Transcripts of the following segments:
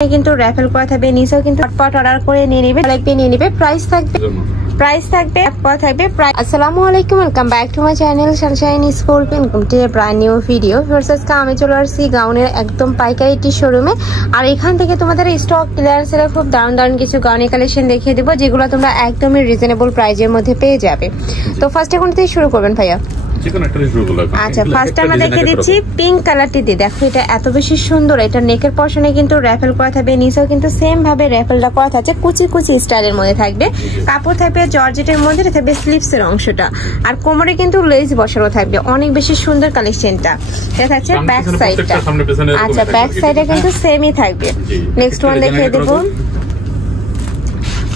কিন্তু র্যাফেল করা থাকবে, নিচেও কিন্তু চটপট অর্ডার করে নিয়ে নিবে, লাগবে নিয়ে নিবে। প্রাইস থাকবে আসসালামু আলাইকুম, welcome back to my channel Sunshine School income to a brand new video. First আমি চলে আসছি গাউনের একদম পাইকারি একটি শোরুমে, আর এখান থেকে তোমাদের স্টক ক্লিয়ারেন্সের খুব দারুণ কিছু গাউনের কালেকশন দেখিয়ে দেবো, যেগুলো তোমরা একদমই রিজনেবল প্রাইজের মধ্যে পেয়ে যাবে। তো ফার্স্টে কোন থেকে শুরু করবেন ভাইয়া? আচ্ছা, ফার্স্ট আমরা দেখে দিচ্ছি পিঙ্ক কালারটি দিয়ে। দেখো এটা এত বেশি সুন্দর, এটা নেকের পশনে কিন্তু র্যাফেল করা থাকবে, নিচেও কিন্তু সেম ভাবে র্যাফেলটা করা থাকছে, কুচি কুচি স্টাইলের মধ্যে থাকবে। কাপড় থাকবে জর্জেটের মধ্যে, থাকবে স্লিভসের অংশটা, আর কোমরে কিন্তু লেস বসানো থাকবে। অনেক বেশি সুন্দর কালেকশনটা। এটা থাকছে ব্যাক সাইডটা। আচ্ছা, ব্যাক সাইডে কিন্তু সেমই থাকবে। নেক্সট ওয়ান দেখিয়ে দেবো।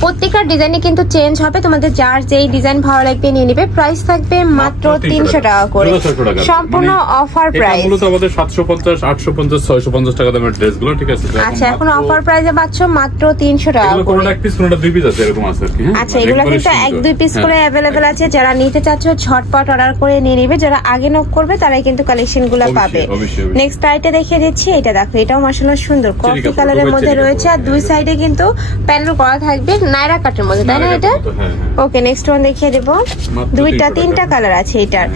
প্রত্যেকটা ডিজাইনে কিন্তু চেঞ্জ হবে, তোমাদের যার যেই ডিজাইন ভালো লাগবে নিয়ে নিবে। প্রাইস থাকবে মাত্র 300 টাকা করে, সম্পূর্ণ অফার প্রাইস। মূলত আমাদের 750, 850, 650 টাকা দামের ড্রেসগুলো, ঠিক আছে? আচ্ছা, এখন অফার প্রাইসে পাচ্ছ মাত্র 300 টাকা করে। কোনটা এক পিস কোনটা দুই পিস আছে, এরকম আছে কি? আচ্ছা, এগুলো কিন্তু এক দুই পিস করে अवेलेबल আছে। যারা নিতে চাচ্ছ ঝটপট অর্ডার করে নিয়ে নিবে, যারা আগে নক করবে তারাই কিন্তু কালেকশনগুলো পাবে। নেক্সট আইটে দেখিয়ে দিচ্ছি, এটা দেখো, এটাও মাশাআল্লাহ সুন্দর কফি কালারের মধ্যে রয়েছে, আর দুই সাইডে কিন্তু প্যানেল করা থাকবে নায়রা কাটের মধ্যে, তাই না এটা? ওকে, নেক্সট ওয়ান দেখিয়ে দেবো। তিনটা কালার আছে এটার।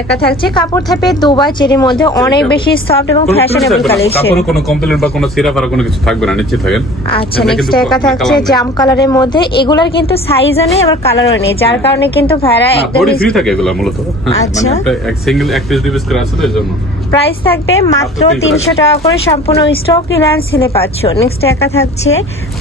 একটা থাকছে কাপড় থাকবে দুবাই চেরির মধ্যে, অনেক বেশি সফট এবং ফ্যাশনেবল কালেকশন। কাপড়ে কোনো কমপ্লেইন বা কোনো সিরাপ আর কোনো কিছু থাকবে না, নিশ্চিত থাকেন। আচ্ছা, নেক্সট একটা থাকছে জাম কালারের মধ্যে। এগুলার কিন্তু সাইজও নেই আবার কালারও নেই, যার কারণে কিন্তু ভাইরা একদম বডি ফ্রি থাকে এগুলা মূলত। আচ্ছা, মানে এক সিঙ্গেল এক পিস দুই পিস করে আছে, তো এজন্য প্রাইস থাকবে মাত্র 300 টাকা করে, সম্পূর্ণ স্টক ক্লিয়ারেন্স সেলে পাচ্ছ। নেক্সট একটা থাকছে,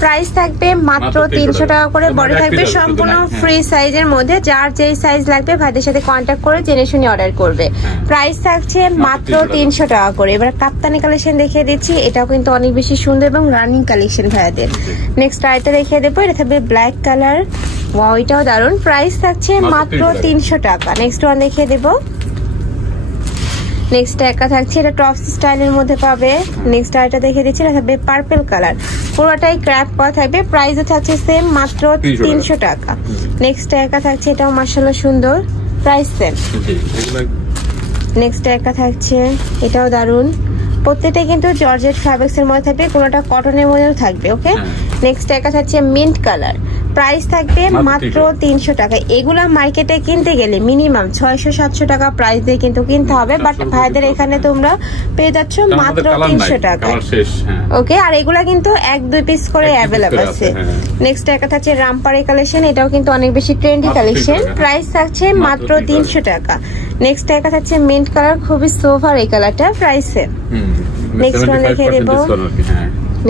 প্রাইস থাকবে মাত্র 300 টাকা করে, বডি থাকবে সম্পূর্ণ ফ্রি সাইজের মধ্যে। যার যেই সাইজ লাগবে ভাইদের সাথে কন্ট্যাক্ট করে জেনে শুনে অর্ডার করবে। প্রাইস থাকছে মাত্র 300 টাকা করে। এবার কাপ্তানি কালেকশন দেখিয়ে দিচ্ছি, এটাও কিন্তু অনেক বেশি সুন্দর এবং রানিং কালেকশন ভাইদের। নেক্সট আইটা দেখিয়ে দেবো, এটা থাকবে ব্ল্যাক কালার। ওয়াও, এটাও দারুন। প্রাইস থাকছে মাত্র 300 টাকা। নেক্সট ওয়ান দেখিয়ে দেবো। নেক্সট একটা থাকছে, এটা টপ স্টাইলের মধ্যে পাবে। নেক্সট আইটা দেখে দিচ্ছি, এটা থাকবে পার্পল কালার, পুরোটাই ক্র্যাপ করা থাকবে। প্রাইসও থাকছে সেম, মাত্র 300 টাকা। নেক্সট একটা থাকছে, এটাও মাশাআল্লাহ সুন্দর, প্রাইস সেম। নেক্সট একটা থাকছে, এটাও দারুন। প্রত্যেকটা কিন্তু জর্জেট ফ্যাব্রিক্স এর মধ্যে থাকবে, কোনোটা কটনের মধ্যেও থাকবে। ওকে, নেক্সট একটা থাকছে মিন্ট কালার, প্রাইস থাকবে মাত্র 300 টাকা। এগুলা মার্কেটে কিনতে গেলে মিনিমাম 600-700 টাকা প্রাইস দিয়ে কিন্তু কিনতে হবে, বাট ভাইদের এখানে তোমরা পেয়ে যাচ্ছ মাত্র 300 টাকা। ওকে, আর এগুলা কিন্তু এক দুই পিস করে অ্যাভেলেবল আছে। নেক্সট একটা থাকছে রামপারে কালেকশন, এটাও কিন্তু অনেক বেশি ট্রেন্ডি কালেকশন। প্রাইস থাকছে মাত্র 300 টাকা। নেক্সট একটা থাকছে মিন্ট কালার, খুবই সোভার এই কালারটা, প্রাইসে। নেক্সট ওয়ান দেখে দেবো।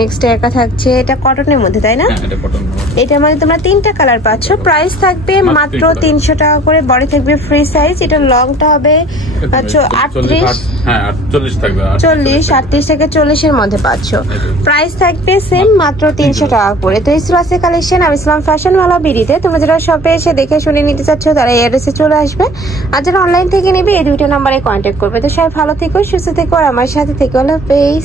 নেক্সট একটা থাকছে, এটা কটনের মধ্যে, তাই না? এটার মধ্যে তোমরা তিনটা কালার পাচ্ছ। প্রাইস থাকবে মাত্র 300 টাকা করে, বডি থাকবে ফ্রি সাইজ। এটা লংটা হবে 38 থেকে 40 এর মধ্যে পাচ্ছ। প্রাইস থাকবে সেম, মাত্র 300 টাকা করে। তো এই ছিল আজকে কালেকশন আমি ইসলাম ফ্যাশন ওয়ালা বিডিতে। তোমরা যারা শপে এসে দেখে শুনে নিতে চাচ্ছ তারা এই অ্যাড্রেসে চলে আসবে, আর যারা অনলাইন থেকে নেবে এই দুইটা নাম্বারে কন্ট্যাক্ট করবে। তো সবাই ভালো থেকো, সুস্থ থেকো, আর আমার সাথে থেকো। আল্লাহ হাফেজ।